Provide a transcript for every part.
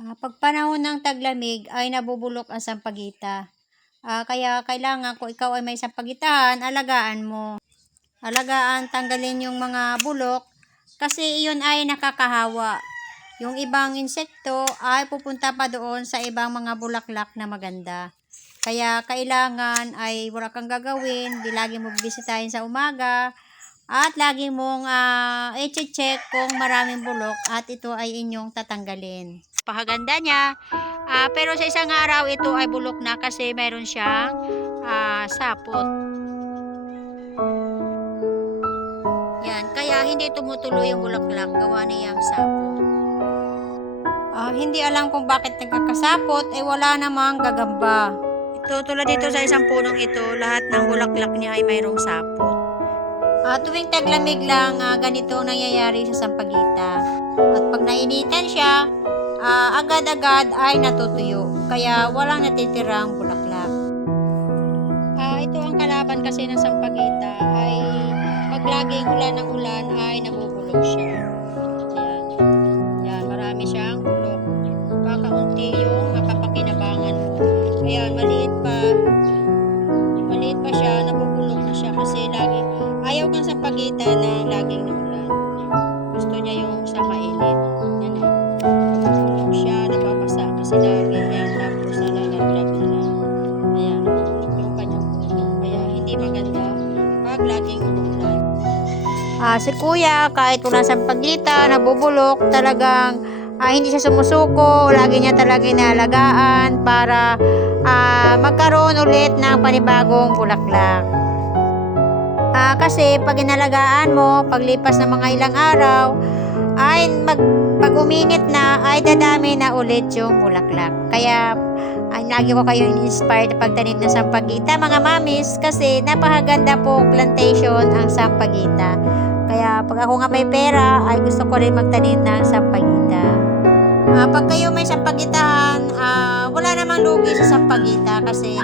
Pag panahon ng taglamig ay nabubulok ang sampagita. Kaya kailangan kung ikaw ay may sampagitahan, alagaan mo. Alagaan, tanggalin yung mga bulok kasi iyon ay nakakahawa. Yung ibang insekto ay pupunta pa doon sa ibang mga bulaklak na maganda. Kaya kailangan ay wala kang gagawin, di lagi mo bisitahin sa umaga at lagi mong i-check kung maraming bulok at ito ay inyong tatanggalin. Pahaganda niya, pero sa isang araw ito ay bulok na kasi mayroon siyang sapot. Yan, kaya hindi tumutuloy yung bulaklak, gawa niyang sapot. Hindi alam kung bakit nagkakasapot, wala namang gagamba. Ito, tulad dito sa isang punong ito, lahat ng bulaklak niya ay mayroong sapot. Tuwing taglamig lang, ganito nangyayari sa sampagita. At pag nainitan siya, agad-agad ay natutuyo. Kaya walang natitirang bulaklak. Ito ang kalaban kasi ng sampagita ay pag laging ulan ng ulan ay nabubulok siya. Ayan. Ayan, marami siyang bulok. Kakaunti yung mapapakinabangan mo. Ayan, maliit pa siya, nabubulok na siya kasi lagi, ayaw kang sampagita na laging naulan. Gusto niya yung sa mainit. Yan eh. Nabubulok siya, nababasa kasi lagi yan, tapos nalaglag na lang. Ayan, nabubulok yung kanyang bulok. Kaya hindi maganda pag laging umulan. Si kuya, kahit wala sampagita, nabubulok, talagang hindi siya sumusuko, lagi niya talaga inaalagaan para magkaroon ulit ng panibagong bulaklak. Kasi pag inalagaan mo, paglipas ng mga ilang araw, ay pag uminit na, ay dadami na ulit yung bulaklak. Kaya lagi ko kayong inspired na pagtanim ng sampagita, mga mamis, kasi napakaganda pong plantation ang sampagita. Kaya pag ako nga may pera, ay gusto ko rin magtanim ng sampagita. Pag kayo may sampagitahan, wala namang lugi sa sampagita kasi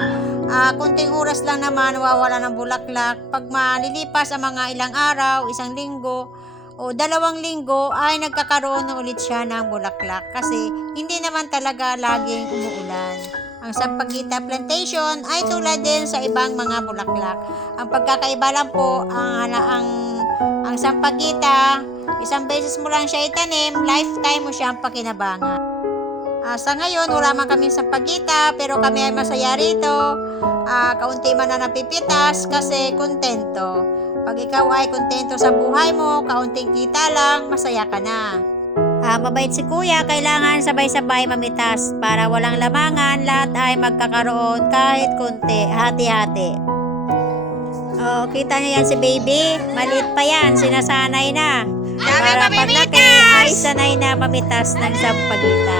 kunting oras lang naman wawala ng bulaklak. Pag malilipas ang mga ilang araw, isang linggo o 2 linggo ay nagkakaroon na ulit siya ng bulaklak kasi hindi naman talaga laging umuulan. Ang sampagita plantation ay tulad din sa ibang mga bulaklak. Ang pagkakaiba lang po, ang sampagita, isang beses mo lang siya itanim, lifetime mo siyang pakinabangan. Sa ngayon, wala man kaming sampagita, pero kami ay masaya rito. Kaunti man na napipitas kasi kontento. Pag ikaw ay kontento sa buhay mo, kaunting kita lang, masaya ka na. Mabait si kuya, kailangan sabay-sabay mamitas para walang lamangan, lahat ay magkakaroon kahit konti, hati-hati. Kita niyo yan si baby, maliit pa yan, sinasanay na. Para pag laki ay sanay na mamitas ng sampagita.